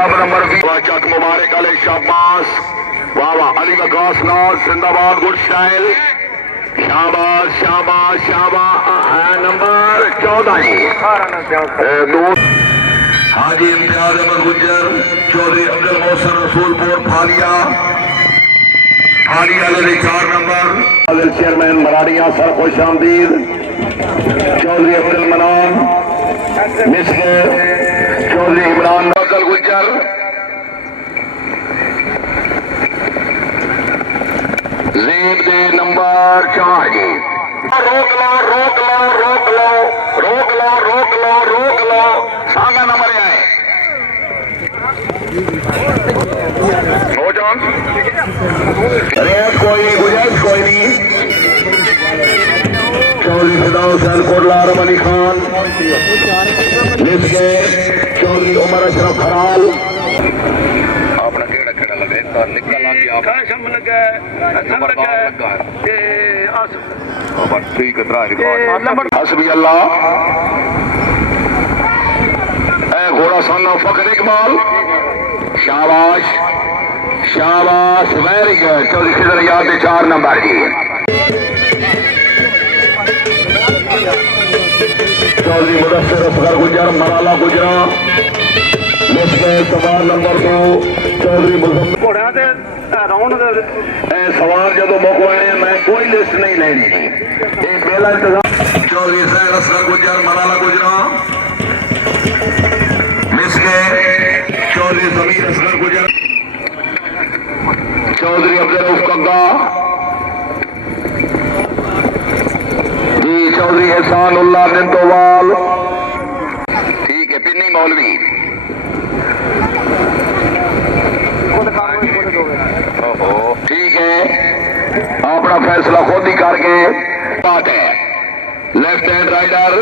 club number 20 चक मुबारक अली शाबाश वाह वाह अली वकास नाज जिंदाबाद गुड स्टाइल शाबाश शाबाश शाबाश नंबर 14 जी दो हाजी इम्तियाज अहमद गुज्जर चौधरी अब्दुल मोहसन रसूलपुर फालिया फालिया लगे 4 नंबर चेयरमैन मराड़िया सर खुश आमदीद चौधरी अब्दुल मनान मिसके चौधरी इमरान अब्दुल गुज्जर जेब दे नंबर 4 जी रोक लो रोक लो रोक लो रोक लो रोक लो रोक लो सागा नंबर आए नौजवान रेत कोई नहीं गुजारिश कोई नहीं चौधरी फिदा हुसैन कोटला आरम अली खान मिसके चौधरी उमर अशरफ खराल अपना केड़ा केड़ा लगे तो निकल आ गया काशम लगा हसन लगा ते आसम बस ठीक है तरा रिकॉर्ड हसबी अल्लाह ए घोड़ा साना फकर इकबाल शाबाश शाबाश वेरी गुड चौधरी खिजर याद 4 नंबर जी चौधरी मुदस्सिर असगर गुजर मराला गुजरा सवार नंबर 2 चौधरी घोड़ा सवार जो मुक आने मैं कोई लिस्ट नहीं लेनी जी मेला चौधरी सैन असगर गुजर मराला गुजरा मिसके चौधरी जमीर असगर गुजर चौधरी अब्दुल रऊफ कग्गा जी चौधरी एहसानुल्लाह निंदोवाल ठीक है पिन्नी मौलवी ठीक है अपना फैसला खुद ही करके बात है लेफ्ट हैंड राइडर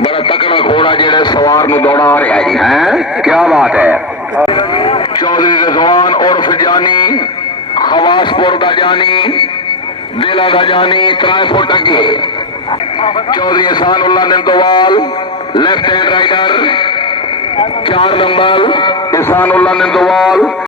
बड़ा तकड़ा घोड़ा जेड़े सवार नु दौड़ा रहा जी है क्या बात है चौधरी रिजवान उर्फ जानी खवासपुर का जानी दिला का जानी 3 फुट अगे Chaudhry Ehsanullah Nindowal left hand rider 4 number Ehsanullah निंदोवाल